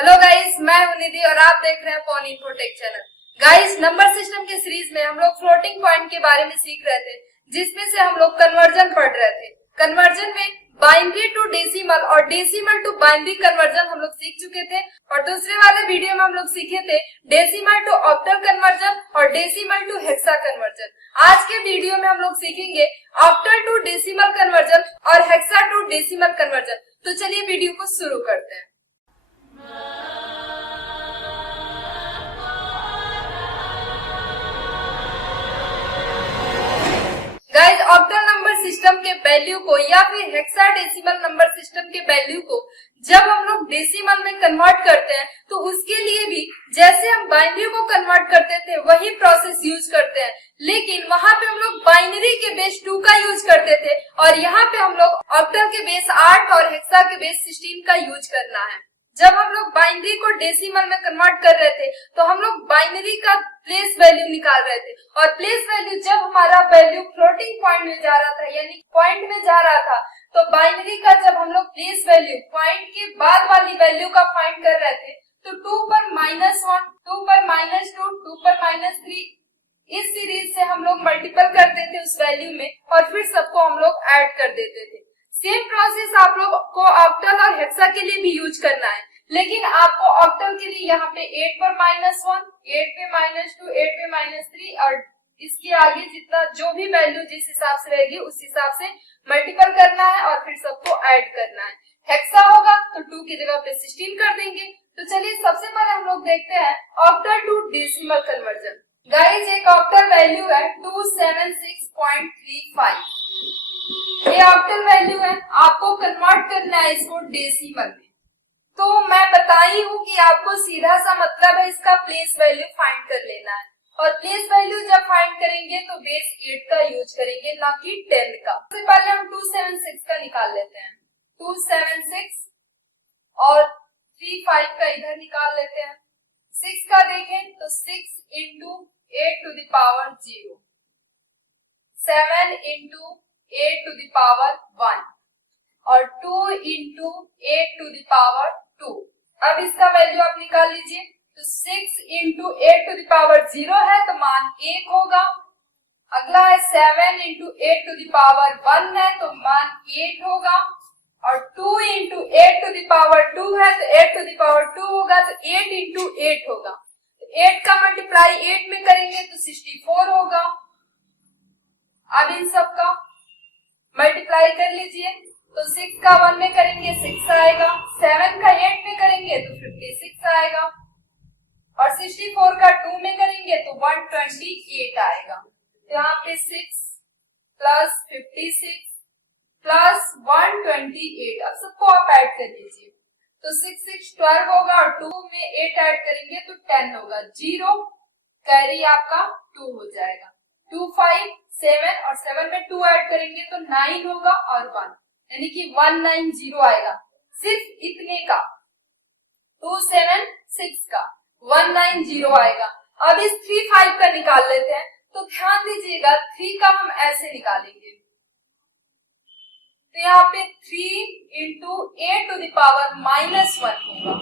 Hello guys, मैं हूं निधि और आप देख रहे हैं पॉन Infotech channel. Guys, number system के सीरीज में हम लोग फ्लोटिंग पॉइंट के बारे में सीख रहे थे, जिसमें से हम लोग कन्वर्जन पढ़ रहे थे। कन्वर्जन में बाइनरी टू डेसिमल और डेसिमल टू बाइनरी कन्वर्जन हम लोग सीख चुके थे, और दूसरे वाले वीडियो में हम लोग सीखे थे डेसिमल टू ऑक्टल कन्वर्जन और डेसिमल टू हेक्सा कन्वर्जन। आज के वीडियो में हम लोग सीखेंगे ऑक्टल टू डेसिमल कन्वर्जन और हेक्सा टू डेसिमल कन्वर्जन। तो चलिए वीडियो को शुरू करते हैं। गाइस, ऑक्टल नंबर सिस्टम के वैल्यू को या फिर हेक्साडेसिमल नंबर सिस्टम के वैल्यू को जब हम लोग डेसिमल में कन्वर्ट करते हैं तो उसके लिए भी जैसे हम बाइनरी को कन्वर्ट करते थे वही प्रोसेस यूज करते हैं, लेकिन वहां पे हम लोग बाइनरी के बेस 2 का यूज करते थे और यहाँ पे हम लोग ऑक्टल के बेस 8 और हेक्सा के बेस 16 का यूज करना है। जब हम लोग बाइनरी को डेसिमल में कन्वर्ट कर रहे थे तो हम लोग बाइनरी का प्लेस वैल्यू निकाल रहे थे, और प्लेस वैल्यू जब हमारा वैल्यू फ्लोटिंग पॉइंट में जा रहा था यानी पॉइंट में जा रहा था, तो बाइनरी का जब हम लोग प्लेस वैल्यू पॉइंट के बाद वाली वैल्यू का फाइंड कर रहे थे तो 2 पर -1, 2 पर -2, 2 पर -3 इस सीरीज से हम लोग मल्टीपल करते थे उस वैल्यू में और फिर सबको हम लोग ऐड कर देते थे। सेम प्रोसेस आप लोग को ऑक्टल और हेक्सा के लिए भी यूज करना है, लेकिन आपको ऑक्टल के लिए यहाँ पे 8 पर -1, 8 पे -2, 8 पे -3 और इसके आगे जितना जो भी वैल्यू जिस हिसाब से रहेगी उस हिसाब से मल्टीपल करना है और फिर सबको ऐड करना है। हेक्सा होगा तो 2 की जगह पे 16 कर देंगे। तो चलिए सबसे पहले हम लोग देखते हैं octal to decimal conversion. Guys, एक ऑक्टल वैल्यू है 276.35। ये ऑक्टल वैल्यू है, आपको कन्वर्ट करना है इसको डेसिमल में। तो मैं बताई हूँ कि आपको सीधा सा मतलब है इसका प्लेस वैल्यू फाइंड कर लेना है, और प्लेस वैल्यू जब फाइंड करेंगे तो बेस 8 का यूज करेंगे, ना कि 10 का। सबसे पहले हम 276 का निकाल लेते हैं। 276 और 35 का इधर निकाल लेते हैं। 6 का देखें तो 6 into 8 to the power 0, 7 into 8 to the power 1 और 2 इंटू 8 टू द पावर 2। अब इसका वैल्यू आप निकाल लीजिए। तो 6 इंटू 8 टू द पावर 0 है तो मान 1 होगा। अगला है 7 इंटू 8 टू द पावर 1 है तो मान 8 होगा, और 2 इंटू 8 टू द पावर 2 है तो 8 टू द पावर 2 होगा, तो 8 इंटू 8 होगा। तो 8 का मल्टीप्लाई 8 में करेंगे तो 64 होगा। अब इन सब का मल्टीप्लाई कर लीजिए। तो 6 का 1 में करेंगे 6 आएगा, 7 का 8 में करेंगे तो 56 आएगा, और 64 का 2 में करेंगे तो 128 आएगा। तो यहाँ पे 6 प्लस 56 प्लस 128, अब सबको आप ऐड कर लीजिए। तो 6 6 12 होगा और 2 में 8 ऐड करेंगे तो 10 होगा। 0 कैरी आपका 2 हो जाएगा। 2 5 7 और 7 में 2 ऐड करेंगे तो 9 होगा और 1, यानी कि 190 आएगा। सिर्फ इतने का 276 का 190 आएगा। अब इस 3 5 का निकाल लेते हैं। तो ध्यान दीजिएगा 3 का हम ऐसे निकालेंगे, तो यहाँ पे 3 इंटू 8 टू द पावर -1 होगा,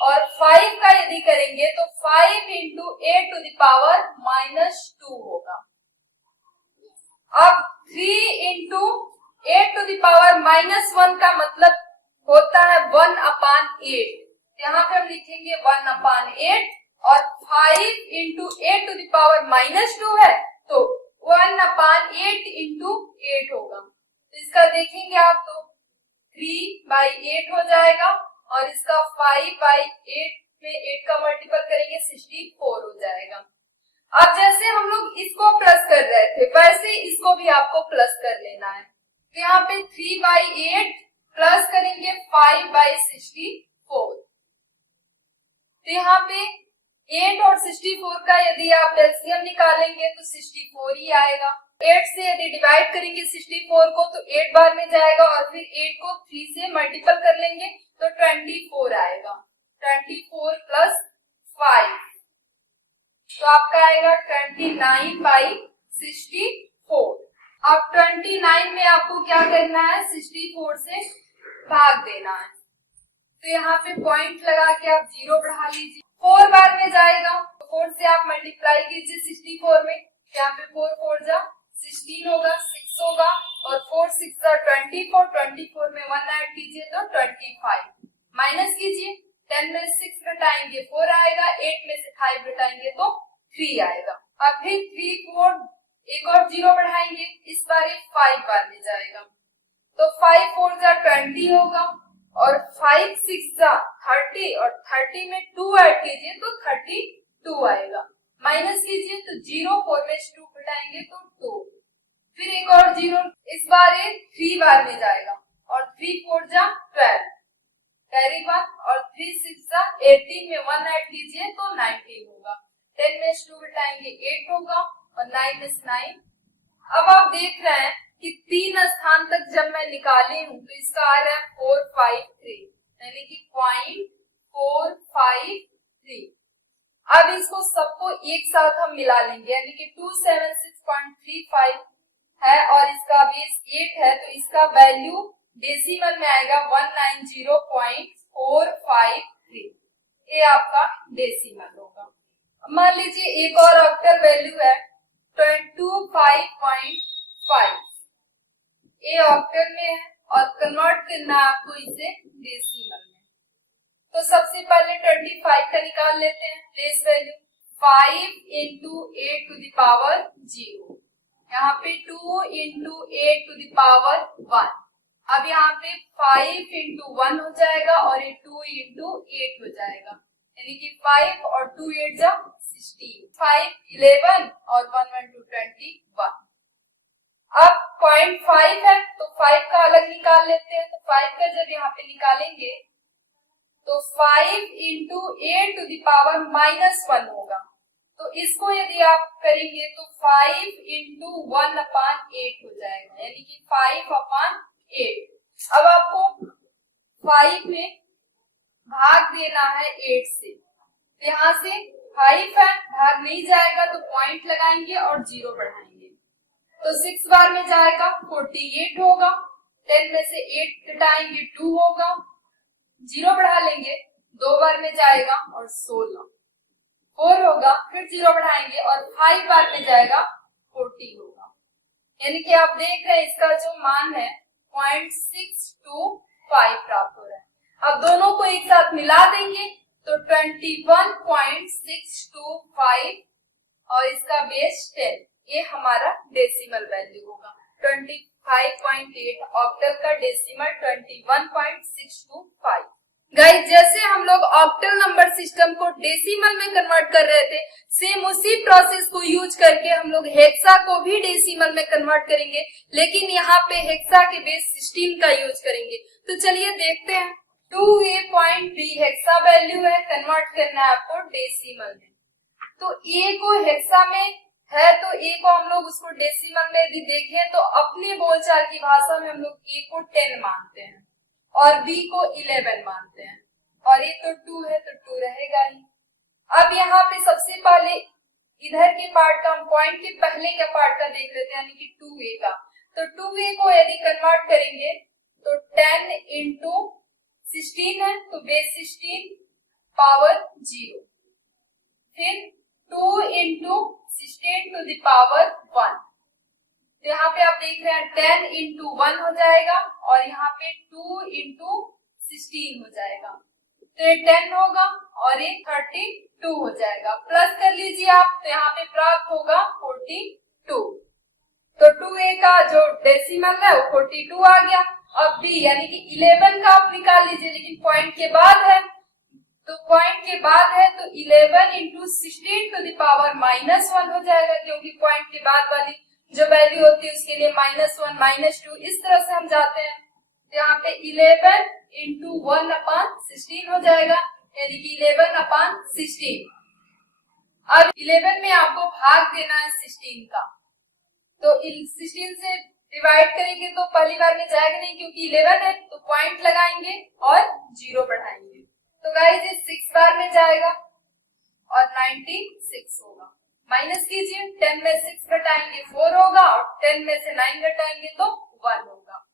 और 5 का यदि करेंगे तो 5 इंटू 8 टू द पावर -2 होगा। अब 3 इंटू 8 टू द पावर -1 का मतलब होता है 1/8। यहाँ पे हम लिखेंगे 1/8, और 5 इंटू 8 टू द पावर -2 है तो 1/8 इंटू 8 होगा। तो इसका देखेंगे आप तो 3/8 हो जाएगा, और इसका 5/8 में 8 का मल्टीपल करेंगे 64 हो जाएगा। अब जैसे हम लोग इसको प्लस कर रहे थे वैसे इसको भी आपको प्लस कर लेना है। तो यहाँ पे 3/8 प्लस करेंगे 5/64। तो यहाँ पे 8 और 64 का यदि आप एलसीएम निकालेंगे तो 64 ही आएगा। 8 से यदि डिवाइड करेंगे 64 को तो 8 बार में जाएगा, और फिर 8 को 3 से मल्टीपल कर लेंगे तो 24 आएगा। 24 प्लस 5 तो आपका आएगा 29/64। अब 29 में आपको क्या करना है, 64 से भाग देना है। तो यहाँ पे पॉइंट लगा के आप 0 बढ़ा लीजिए। 4 बार में जाएगा, 4 से आप मल्टीप्लाई कीजिए 64 में, यहाँ पे 4 4 जा 16 होगा, 6 होगा और 4 6 जा 24, 24 में 1 ऐड कीजिए तो 25, माइनस कीजिए, 10 में 6 घटाएंगे 4 आएगा, 8 में से 5 घटाएंगे तो 3 आएगा। अब फिर 3 4 एक और 0 बढ़ाएंगे, इस बार 5 बार में जाएगा, तो 5 4 जा 20 होगा और 5 6 जा 30 और 30 में 2 ऐड कीजिए तो 32 आएगा, माइनस कीजिए तो 0 4 में 2 घटाएंगे तो 2, फिर एक और 0, इस बार ये 3 बार में जाएगा और 3 4 जा 12 कैरी 1 और 3 6 जा 18 में 1 ऐड कीजिए तो 19 होगा, 10 में 2 घटाएंगे 8 होगा और 9 में 9। अब आप देख रहे हैं कि 3 स्थान तक जब मैं निकाली हूं तो इसका आ रहा है 453, यानी कि 0.453। अब इसको सबको एक साथ हम मिला लेंगे, यानी कि 276.35 है और इसका बेस 8 है, तो इसका वैल्यू डेसिमल में आएगा 190.453। ये आपका डेसिमल होगा। मान लीजिए एक और ऑक्टल वैल्यू है 225.5, ये ऑक्टल में है और कन्वर्ट करना है आपको इसे डेसिमल में। तो सबसे पहले 25 का निकाल लेते हैं place value, 5 into 8 to the power 0, यहाँ पे 2 into 8 to the power 1। अब यहाँ पे 5 into 1 हो जाएगा और ये 2 into 8 हो जाएगा, यानी कि 5 और 2 8 जा 16, 5 11 और 1 1 2 21। अब 0.5 है तो 5 का अलग निकाल लेते हैं, तो 5 का जब यहाँ पे निकालेंगे तो 5 into 8 to the power -1 होगा, तो इसको यदि आप करेंगे तो 5 into 1/8 हो जाएगा, यानी कि 5/8। अब आपको 5 में भाग देना है 8 से, यहाँ से 5 है, भाग नहीं जाएगा तो पॉइंट लगाएंगे और 0 बढ़ाएंगे, तो 6 बार में जाएगा 48 होगा, 10 में से 8 घटाएंगे 2 होगा, 0 बढ़ा लेंगे, 2 बार में जाएगा और 16, 4 होगा, फिर 0 बढ़ाएंगे और 5 बार में जाएगा 40 होगा, यानी कि आप देख रहे हैं इसका जो मान है 0.625 प्राप्त हो रहा है। अब दोनों को एक साथ मिला देंगे तो 21.625 और इसका बेस 10, ये हमारा डेसिमल वैल्यू होगा। 25.8 ऑक्टल का डेसिमल 21.625। गाइस, जैसे हम लोग ऑक्टल नंबर सिस्टम को डेसिमल में कन्वर्ट कर रहे थे, सेम उसी प्रोसेस को यूज करके हम लोग हेक्सा को भी डेसिमल में कन्वर्ट करेंगे, लेकिन यहाँ पे हेक्सा के बेस 16 का यूज करेंगे। तो चलिए देखते हैं। 2a.b हेक्सा वैल्यू है, कन्वर्ट करना है आपको डेसिमल में। तो a को हेक्सा में है तो a को हम लोग उसको डेसिमल में यदि देखें तो अपनी बोलचाल की भाषा में हम लोग a को 10 मानते हैं और b को 11 मानते हैं, और ये तो 2 है तो 2 रहेगा ही। अब यहाँ पे सबसे पहले इधर के पार्ट का, हम पॉइंट के पहले के पार्ट का देख लेते हैं, यानी कि 2a का। तो 2a को यदि कन्वर्ट करेंगे तो 10 into 16 है तो बेस 16 पावर 0, फिर 2 into 16 to the power 1। तो यहाँ पे आप देख रहे हैं 10 into 1 हो जाएगा और यहाँ पे 2 into 16 हो जाएगा, तो ये 10 होगा और ये 32 हो जाएगा। प्लस कर लीजिए आप, तो यहाँ पे प्राप्त होगा 42। तो 2a का जो डेसिमल है वो 42 आ गया। अब b यानी कि 11 का आप निकाल लीजिए, लेकिन पॉइंट के बाद है, तो पॉइंट के बाद है तो 11 into 16 to the power -1 हो जाएगा, क्योंकि पॉइंट के बाद वाली जो वैल्यू होती है उसके लिए -1 -2 इस तरह से हम जाते हैं। तो यहाँ पे 11 into 1/16 हो जाएगा, यानी कि 11/16। अब 11 में आपको भाग देना है 16 का, तो 16 से डिवाइड करेंगे तो पहली बार में जाएगा नहीं, क्योंकि 11 है तो पॉइंट लगाएंगे और 0 बढ़ाएंगे। तो गाइस ये 6 बार में जाएगा और 96 होगा, माइनस कीजिए, 10 में 6 घटाएंगे 4 होगा और 10 में से 9 घटाएंगे तो 1 होगा,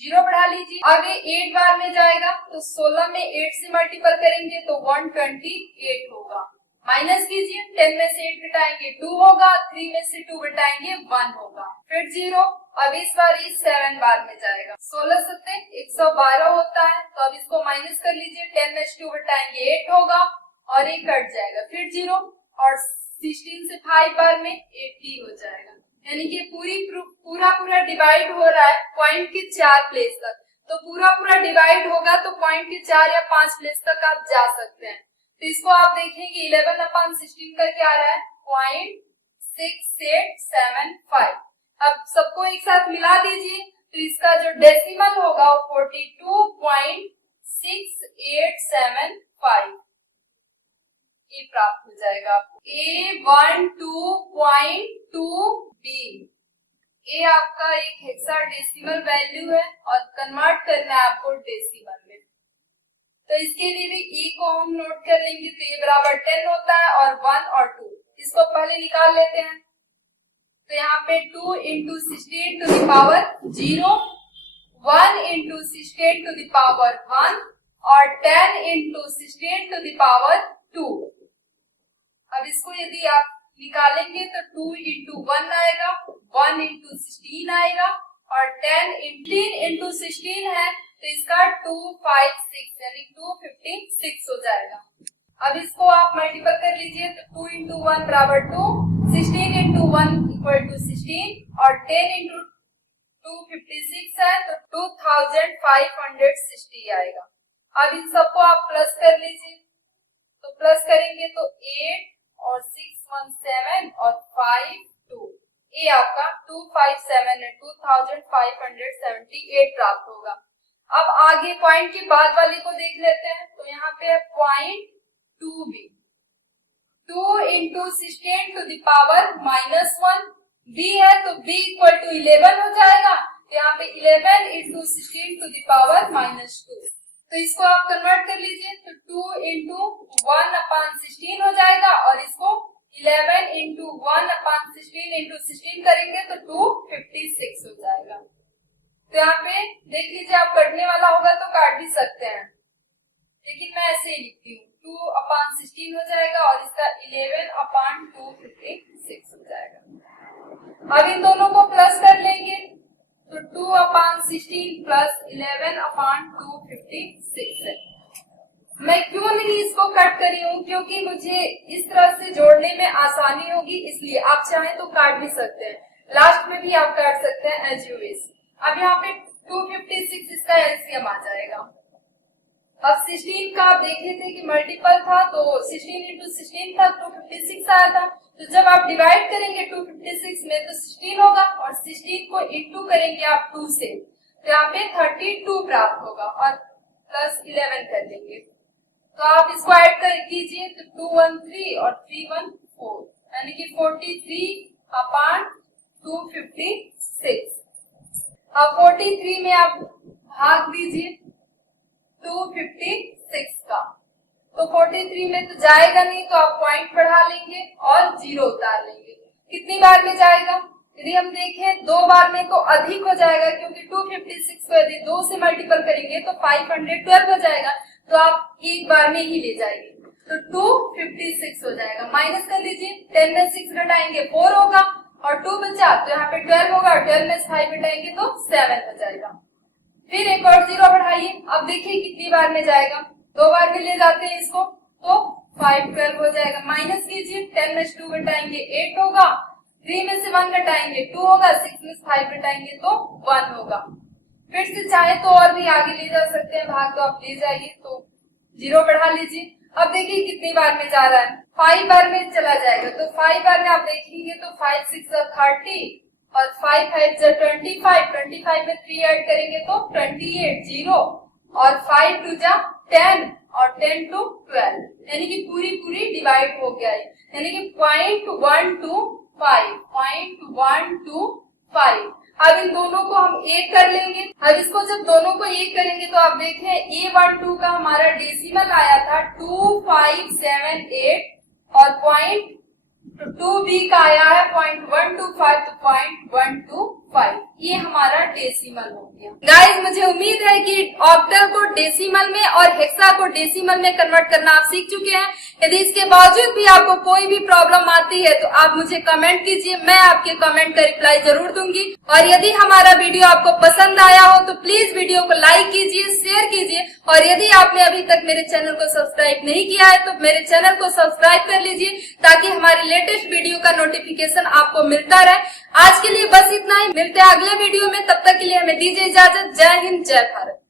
0 बढ़ा लीजिए। आगे 8 बार में जाएगा तो 16 में 8 से मल्टीपल करेंगे तो 128 होगा। माइनस कीजिए, 10 में से 8 घटाएंगे 2 होगा, 3 में से 2 घटाएंगे 1 होगा, फिर 0। अब इस बार ये 7 बार में जाएगा। 16 सत्ते 112 होता है, तो अब इसको माइनस कर लीजिए, 10 में से 2 घटाएंगे 8 होगा और ये कट जाएगा, फिर 0 और 16 से 5 बार में 80 हो जाएगा। यानी कि पूरा डिवाइड हो रहा है पॉइंट के 4 प्लेस तक, तो पूरा डिवाइड होगा तो पॉइंट के 4 या 5 प्लेस तक आप जा सकते हैं। तो इसको आप देखेंगे 11/16 करके आ रहा है 0.6875। अब सबको एक साथ मिला दीजिए तो इसका जो डेसिमल होगा वो 42.6875 ये प्राप्त हो जाएगा आपको। A12.2B ये आपका एक हेक्साडेसिमल वैल्यू है और कन्वर्ट करना है आपको डेसिमल में। तो इसके लिए भी E को हम नोट कर लेंगे, तो ये बराबर 10 होता है और 1 और 2 इसको पहले निकाल लेते हैं। तो यहाँ पे 2 into 16 to the power 0, 1 into 16 to the power 1 और 10 into 16 to the power 2। अब इसको यदि आप निकालेंगे तो 2 into 1 आएगा, 1 into 16 आएगा और 10 into 16 है तो इसका 256 यानी 256 हो जाएगा। अब इसको आप मल्टीपल कर लीजिए तो 2 into 1 बराबर 2, 16 into 1 इक्वल टू 16 और 10 into 256 है तो 2560 आएगा। अब इन सबको आप प्लस कर लीजिए, तो प्लस करेंगे तो 8 और 6 1 7 और 5 2 ये आपका 257 है, 2578 प्राप्त होगा। अब आगे पॉइंट के बाद वाले को देख लेते हैं, तो यहाँ पे है point 2B, 2 into 16 to the power -1, B है तो B इक्वल टू 11 हो जाएगा, तो यहाँ पे 11 into 16 to the power -2। तो इसको आप कन्वर्ट कर लीजिए तो 2 into 1/16 हो जाएगा और इसको 11 into 1/16 into 16 करेंगे तो 256 हो जाएगा। तो यहाँ पे देख लीजिए, आप कटने वाला होगा तो काट भी सकते हैं, लेकिन मैं ऐसे ही लिखती हूँ 2/16 हो जाएगा और इसका 11/256 हो जाएगा। अब इन दोनों को प्लस कर लेंगे तो 2/16 प्लस 11/256 है। मैं क्यों नहीं इसको कट करी हूँ, क्योंकि मुझे इस तरह से जोड़ने में आसानी होगी, इसलिए आप चाहें तो काट भी सकते हैं, लास्ट में भी आप काट सकते हैं एज यू विश। अब यहाँ पे 256 इसका एलसीएम आ जाएगा। अब 16 का आप देखे थे कि मल्टीपल था तो 16 into 16 था, 256 आया था, तो जब आप डिवाइड करेंगे 256 में तो 16 होगा और 16 को इंटू करेंगे आप 2 से तो यहाँ पे 32 प्राप्त होगा और प्लस 11 कर देंगे। तो आप इसको ऐड कर कीजिए तो 213 और 314 यानी कि 43/256। अब 43 में आप भाग दीजिए 256 का, तो 43 में तो जाएगा नहीं, तो आप पॉइंट बढ़ा लेंगे और 0 उतार लेंगे। कितनी बार में जाएगा, यदि हम देखें 2 बार में तो अधिक हो जाएगा, क्योंकि 256 को यदि 2 से मल्टीपल करेंगे तो 512 हो जाएगा, तो आप एक बार में ही ले जाएंगे तो 256 हो जाएगा। माइनस कर लीजिए, 10 में 6 घटाएंगे 4 होगा और 2 बचा तो यहाँ पे 12 होगा, 12 में 5 घटाएंगे तो 7 हो जाएगा। फिर एक और 0 बढ़ाइए, अब देखिए कितनी बार में जाएगा, 2 बार में ले जाते हैं इसको तो 512 हो जाएगा। माइनस कीजिए, 10 में 2 घटाएंगे 8 होगा, 3 में से 1 घटाएंगे 2 होगा, 6 में 5 घटाएंगे तो 1 होगा। फिर से चाहे तो और भी आगे ले जा सकते हैं भाग, तो आप ले जाइए तो 0 बढ़ा लीजिए। अब देखिए कितनी बार में जा रहा है, 5 बार में चला जाएगा, तो 5 बार में आप देखेंगे तो 5 6 30 और 5 5 25 में 3 ऐड करेंगे तो 28 0 और 5 2 10 और 10 to 12 यानी कि पूरी डिवाइड हो गया है, यानी कि 0.125। अब इन दोनों को हम एक कर लेंगे। अब इसको जब दोनों को एक करेंगे तो आप देखें A12 का हमारा डेसिमल आया था 2578 और पॉइंट 2B का आया है 0.125 तो 0.125 5 ये हमारा डेसिमल हो गया। गाइस मुझे उम्मीद है कि ऑक्टल को डेसिमल में और हेक्सा को डेसिमल में कन्वर्ट करना आप सीख चुके हैं। यदि इसके बावजूद भी आपको कोई भी प्रॉब्लम आती है तो आप मुझे कमेंट कीजिए, मैं आपके कमेंट का रिप्लाई जरूर दूंगी। और यदि हमारा वीडियो आपको पसंद आया हो तो प्लीज वीडियो को लाइक कीजिए, शेयर कीजिए और यदि आपने अभी तक मेरे चैनल को सब्सक्राइब नहीं किया है तो मेरे चैनल को सब्सक्राइब कर लीजिए ताकि हमारे लेटेस्ट वीडियो का नोटिफिकेशन आपको मिलता रहे। आज के लिए बस इतना ही, मिलते हैं अगले वीडियो में, तब तक के लिए हमें दीजिए इजाजत। जय हिंद, जय भारत।